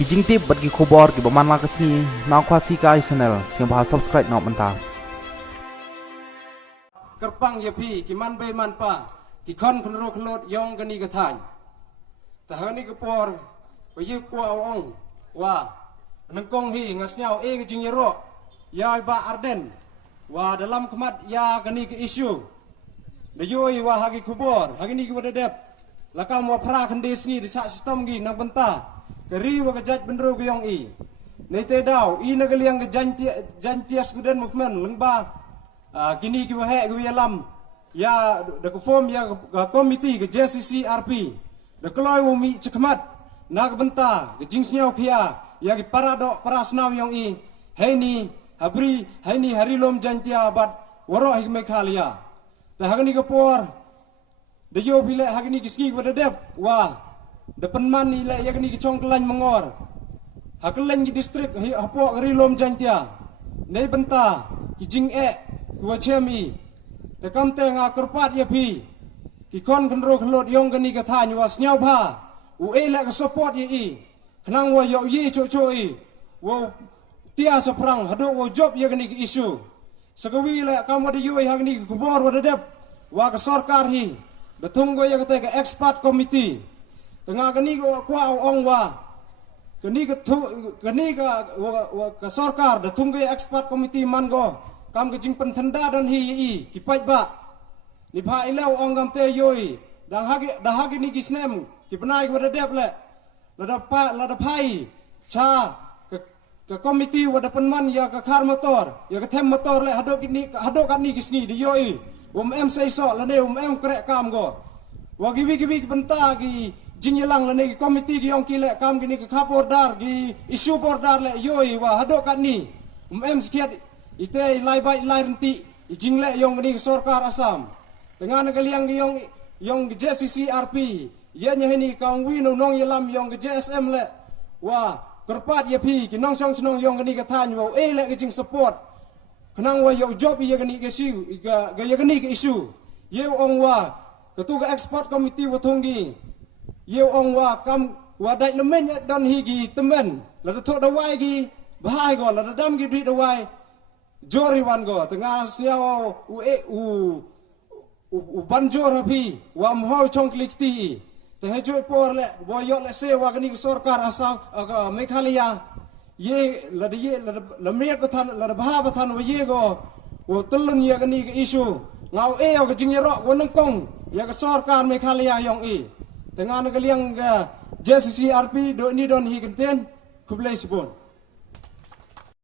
kijing tip bagi khobor ki baman la kasni na khwasi kai channel sing ba subscribe na manta kerpang ya pi ki man be man pa ki khon khlo khlot yong gani ka than ta hani ka por ba yu kwa ong wa nang kong hi ngasnyau e ki jing yero ya ba arden wa dalam kemat ya gani ke isu de yoi wa hagi khobor hagi ni ki wadadep lakam wa phra khande sngi de sa sistem gi nang benta keri wa gajat benro ge yong i nei te dau i nagaliang de jantia student movement lengba kini ki wahe ki yalam ya de form ya committee ke JCCRP de kloi wo mi chakmat nak benta ke jingsnyau khia ya ki parado parasnaw yong i heini habri heini harilom jantia bat waro hi mekhalia ta hagni ke por de yo bile hagni ki ski wa dep wa depan man ni le ya ni chong kelan mengor hakelen di distrik hapo rilom jantia nei benta ki jing e tua chemi te kam te nga kurpat ya pi ki kon konro khlot yong gani ka tha nywa snyau pha u e le ka support ye i khnang wa yo yi cho cho i wo tia sa prang hado wo job ya gani ki isu sagawi le kam wa de yo ha gani ku bor wa dep wa ka sarkar hi betung go ya ka te ka expert committee tengah kini kuah ong wa kini ka sarkar da tunggu expert committee man go kam ke jing penthanda dan hi i kipai ba ni pha ilau ong gam te yoi dang hagi ni kisnem ki penai ko da dep le la da pai cha ke committee wa da penman ya ka khar motor ya ka them motor le hado kan ni kisni di yoi em sei so la ne em krek kam go wa giwi benta gi jinyelang la ne komiti gi yong kile kam gini ke kapordar gi isu bordar le yoi wa hado kan ni em skiat ite lai bai lai renti jingle yong gini sarkar asam tengah negaliang gi yong JCCRP ye nya ni kang wi no nong yelam yong JSM le wa kerpat ye pi ki nong song snong yong gini ke than wo e le gi jing support kenang wa yo job ye gini ke siu ga ye gini ke isu ye ong wa ketua expert committee wa thonggi ye ong wa kam wa dai lemen dan hi gi temen la tho da wai gi bahai go la dam gi dui da wai jori wan go tengah siao u banjor hapi wa mho chong klik ti te he joy por le bo yo le se wa gani sarkar asam Meghalaya ye la miat pathan la bha pathan wa ye go wo tulun ye gani ke isu ngau e yo ke jing ye ro wo nang kong ya ke sarkar Meghalaya yong i tengah negaliang JCCRP do ni don hi kenten kublai sipon